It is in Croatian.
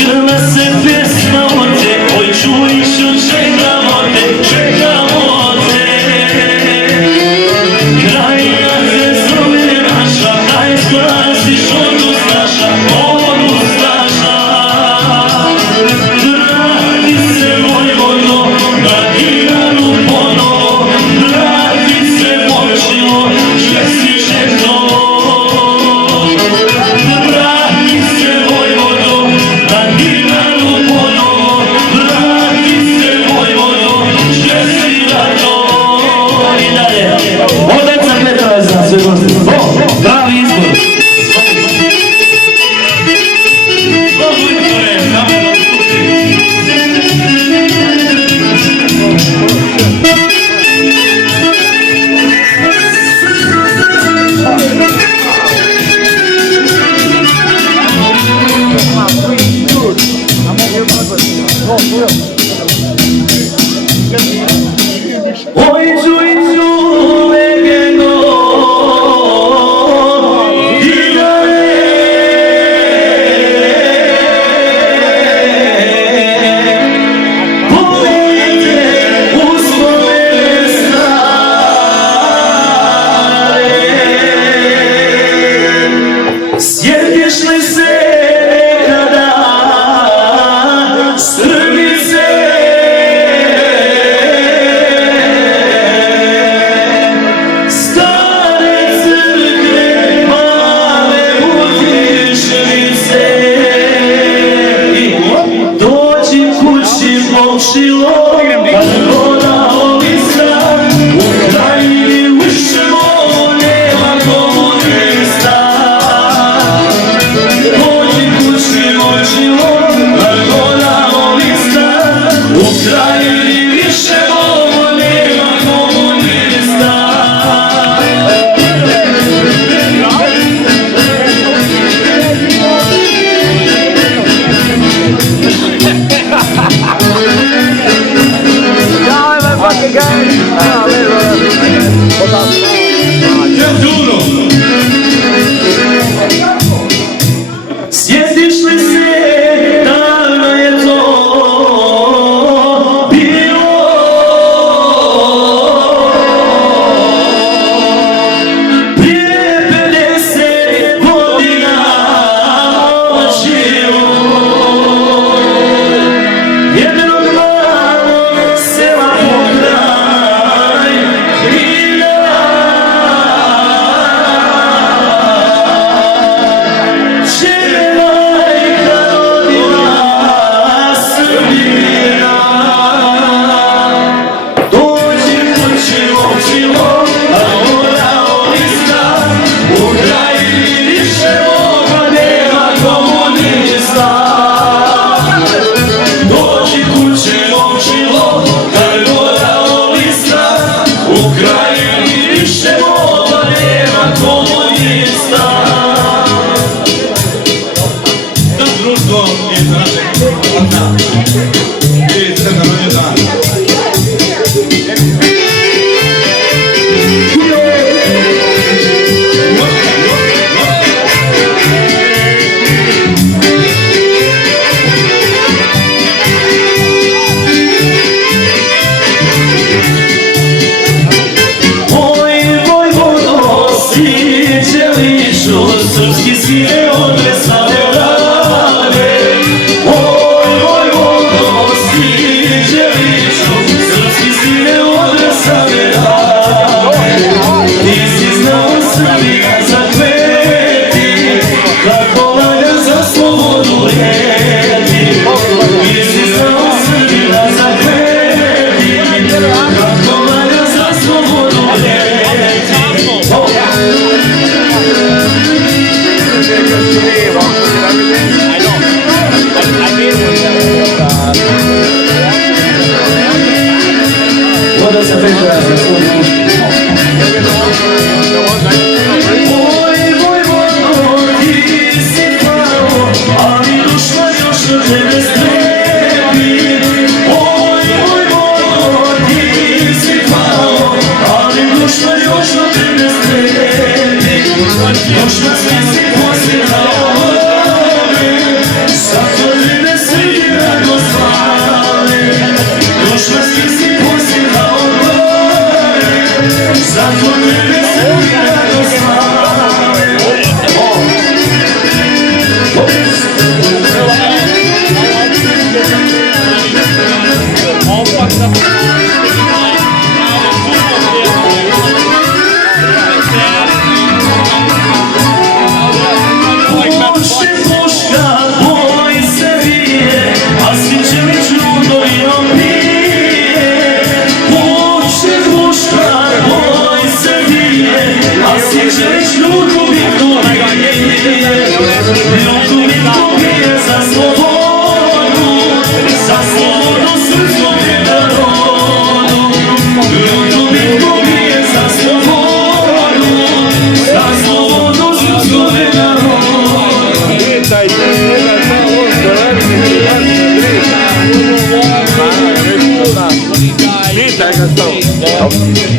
Zgrla se pesma od te, oj čuj što čekamo te. Krajina te zove naša, daj sklasiš od ustaša. Vrati se Vojvodo, na Dinanu ponovo, vrati se Momčilo, čestiše to. Vrati se Vojvodo, na Dinanu ponovo, vrati se Vojvodo, čestira to. I dalje, od Deca Petrova za sve goste. Pravi izbor. Srpski sine odre same rade. Oj, Vojvodo, stiđe liču, srpski sine odre same rade. Ti si znao Srbija zakleti, kako valja za slobodu redi. Ti si znao Srbija zakleti, kako valja za slobodu redi. Još nas nisi posljedao, sad to Dobro.